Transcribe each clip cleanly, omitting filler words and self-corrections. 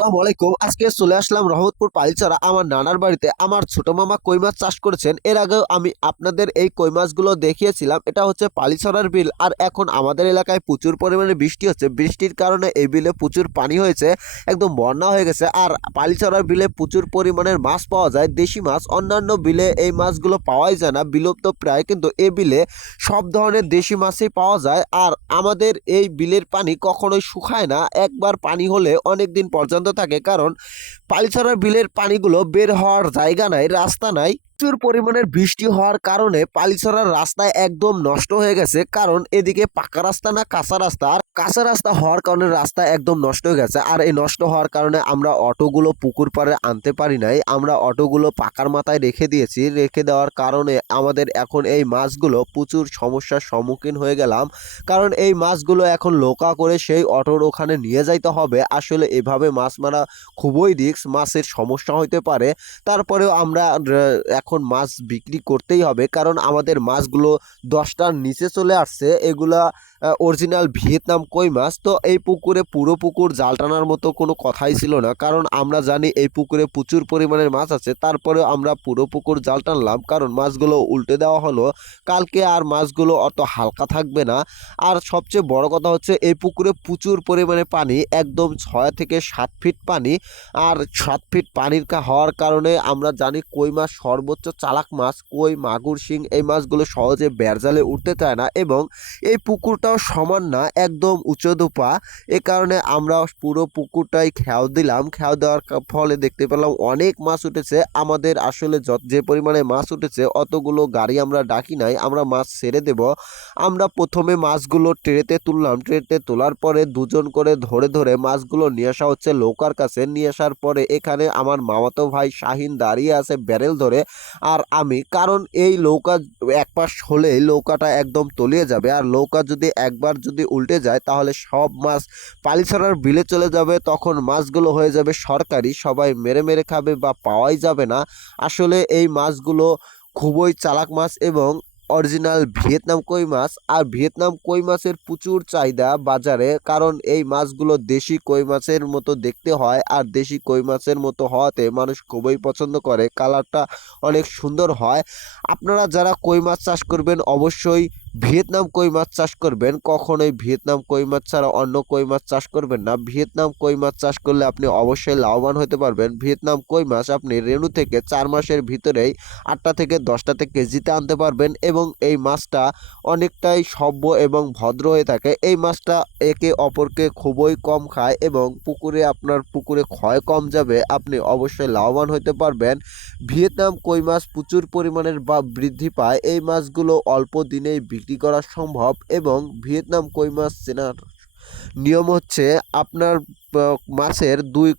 আসসালামু আলাইকুম। আজকে চলে আসলাম রহমতপুর পাইলছড়া আমার নানার বাড়িতে। আমার ছোট মামা কই মাছ চাষ করেছেন। এর আগেও আমি আপনাদের এই কই মাছগুলো দেখিয়েছিলাম। এটা হচ্ছে পালিছড়ার বিল। আর এখন আমাদের এলাকায় প্রচুর পরিমাণে বৃষ্টি হচ্ছে। বৃষ্টির কারণে এই বিলে প্রচুর পানি হয়েছে, একদম বন্যা হয়ে গেছে। আর পালিছড়ার বিলে প্রচুর পরিমাণের মাছ পাওয়া যায়, দেশি মাছ। অন্যান্য বিলে এই মাছগুলো পাওয়াই যায় না, বিলুপ্ত প্রায়। কিন্তু এ বিলে সব ধরনের দেশি মাছই পাওয়া যায়। আর আমাদের এই বিলের পানি কখনোই শুকায় না, একবার পানি হলে অনেক দিন পর্যন্ত থাকে। কারণ পালিছড়ার বিলের পানিগুলো বের হওয়ার জায়গা নাই, রাস্তা নাই। প্রচুর পরিমাণের বৃষ্টি হওয়ার কারণে পালিছড়ার রাস্তায় একদম নষ্ট হয়ে গেছে। কারণ এদিকে পাকা রাস্তা না কাঁচা রাস্তা, আর কাঁচা রাস্তা হওয়ার কারণে রাস্তা একদম নষ্ট হয়ে গেছে। আর এই নষ্ট হওয়ার কারণে আমরা অটোগুলো পুকুর পাড়ে আনতে পারি নাই। আমরা অটোগুলো পাকার মাথায় রেখে দিয়েছি। রেখে দেওয়ার কারণে আমাদের এখন এই মাছগুলো প্রচুর সমস্যার সম্মুখীন হয়ে গেলাম। কারণ এই মাছগুলো এখন নৌকা করে সেই অটোর ওখানে নিয়ে যাইতে হবে। আসলে এভাবে মাছ মারা খুবই রিস্ক, মাছের সমস্যা হইতে পারে। তারপরেও আমরা এখন মাছ বিক্রি করতেই হবে, কারণ আমাদের মাছগুলো 10টার নিচে চলে আসছে। এগুলা অরিজিনাল ভিয়েতনাম কই মাছ। তো এই পুকুরে পুরো পুকুর জাল টানার মতো কোনো কথাই ছিল না, কারণ আমরা জানি এই পুকুরে প্রচুর পরিমাণের মাছ আছে। তারপরেও আমরা পুরো পুকুর জাল টানলাম, কারণ মাছগুলো উল্টে দেওয়া হলো। কালকে আর মাছগুলো অত হালকা থাকবে না। আর সবচেয়ে বড় কথা হচ্ছে এই পুকুরে প্রচুর পরিমাণে পানি, একদম 6 থেকে 7 ফিট পানি। আর 7 ফিট পানির হওয়ার কারণে আমরা জানি কই মাছ সর্বোচ্চ চালাক মাছ। কই, মাগুর, শিং এই মাছগুলো সহজে বেড়জালে উঠতে চায় না। এবং এই পুকুরটাও সমান না, একদম উঁচুদোপা। এ কারণে আমরা পুরো পুকুরটাই খেয়াও দিলাম। খেয়াও দেওয়ার ফলে দেখতে পেলাম অনেক মাছ উঠেছে। আমাদের আসলে যে পরিমাণে মাছ উঠেছে অতগুলো গাড়ি আমরা ডাকি নাই, আমরা মাছ ছেড়ে দেব। আমরা প্রথমে মাছগুলো ট্রেতে তুললাম। ট্রেতে তোলার পরে দুজন করে ধরে ধরে মাছগুলো নিয়ে আসা হচ্ছে নৌকার কাছে। নিয়ে আসার পরে এখানে আমার মামাতো ভাই শাহিন দাঁড়িয়ে আছে ব্যারেল ধরে, আর আমি। কারণ এই নৌকা এক পাশ হলেই নৌকাটা একদম তলিয়ে যাবে। আর নৌকা যদি একবার যদি উল্টে যায় তাহলে সব মাছ পালিছড়ার বিলে চলে যাবে। তখন মাছগুলো হয়ে যাবে সরকারি, সবাই মেরে মেরে খাবে বা পাওয়াই যাবে না। আসলে এই মাছগুলো খুবই চালাক মাছ এবং অরিজিনাল ভিয়েতনাম কই মাছ। আর ভিয়েতনাম কই মাছের প্রচুর চাহিদা বাজারে, কারণ এই মাছগুলো দেশি কই মাছের মতো দেখতে হয়। আর দেশি কই মাছের মতো হওয়াতে মানুষ খুবই পছন্দ করে, কালারটা অনেক সুন্দর হয়। আপনারা যারা কই মাছ চাষ করবেন অবশ্যই ভিয়েতনাম কই মাছ চাষ করবেন। কখনোই ভিয়েতনাম কই মাছ ছাড়া অন্য কই মাছ চাষ করবেন না। ভিয়েতনাম কই মাছ চাষ করলে আপনি অবশ্যই লাভবান হতে পারবেন। ভিয়েতনাম কই মাছ আপনি রেণু থেকে 4 মাসের ভিতরেই 8টা থেকে 10টাতে কেজিতে আনতে পারবেন। এবং এই মাছটা অনেকটাই সভ্য এবং ভদ্র হয়ে থাকে। এই মাছটা একে অপরকে খুবই কম খায় এবং আপনার পুকুরে ক্ষয় কম যাবে। আপনি অবশ্যই লাভবান হতে পারবেন। ভিয়েতনাম কই মাছ প্রচুর পরিমাণের বৃদ্ধি পায়। এই মাছগুলো অল্প দিনেই বিক্রি করা সম্ভব। এবং ভিয়েতনাম কই মাছ চেনার নিয়ম হচ্ছে আপনার মাছের দুই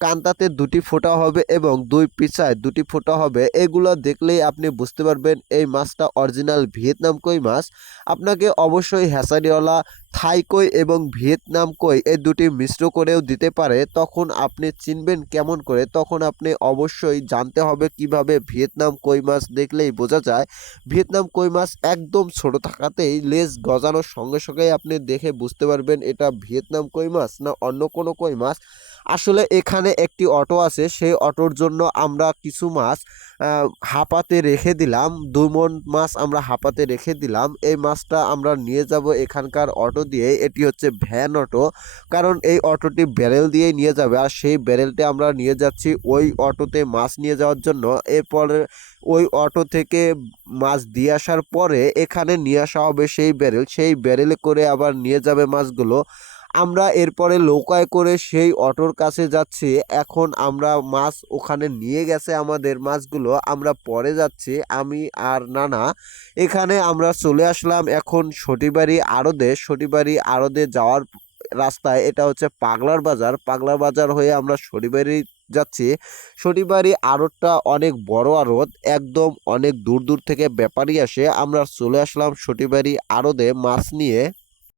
কান্তাতে 2টি ফোঁটা হবে এবং দুই পিছায় 2টি ফোঁটা হবে। এগুলো দেখলেই আপনি বুঝতে পারবেন এই মাছটা অরিজিনাল ভিয়েতনাম কই মাছ। আপনাকে অবশ্যই হ্যাচারিওয়ালা থাই কই এবং ভিয়েতনাম কই এই দুটি মিশ্র করেও দিতে পারে। তখন আপনি চিনবেন কেমন করে? তখন আপনি অবশ্যই জানতে হবে কিভাবে। ভিয়েতনাম কই মাছ দেখলেই বোঝা যায়। ভিয়েতনাম কই মাছ একদম ছোট থাকাতেই লেজ গজানোর সঙ্গে সঙ্গেই আপনি দেখে বুঝতে পারবেন এটা ভিয়েতনাম কই মাছ না অন্য কোনো কই মাছ। আসলে এখানে একটি অটো আছে, সেই অটোর জন্য আমরা কিছু মাছ হাঁপাতে রেখে দিলাম। 2 মণ মাছ আমরা হাঁপাতে রেখে দিলাম। এই মাছটা আমরা নিয়ে যাব এখানকার অটো দিয়ে। এটি হচ্ছে ভ্যান অটো, কারণ এই অটোটি ব্যারেল দিয়েই নিয়ে যাবে। আর সেই ব্যারেলটা আমরা নিয়ে যাচ্ছি ওই অটোতে মাছ নিয়ে যাওয়ার জন্য। এরপরে ওই অটো থেকে মাছ দিয়ে আসার পরে এখানে নিয়ে আসা হবে সেই ব্যারেল। সেই ব্যারেলে করে আবার নিয়ে যাবে মাছগুলো। আমরা এরপরে নৌকায় করে সেই অটোর কাছে যাচ্ছি। এখন আমরা মাছ ওখানে নিয়ে গেছে আমাদের মাছগুলো, আমরা পরে যাচ্ছি আমি আর নানা। এখানে আমরা চলে আসলাম এখন সটিবাড়ি আড়তে। সটিবাড়ি আড়তে যাওয়ার রাস্তায় এটা হচ্ছে পাগলার বাজার। পাগলার বাজার হয়ে আমরা সটিবাড়ি যাচ্ছি। সটিবাড়ি আড়তটা অনেক বড় আড়ত, একদম অনেক দূর দূর থেকে ব্যাপারী আসে। আমরা চলে আসলাম সটিবাড়ি আড়তে মাছ নিয়ে।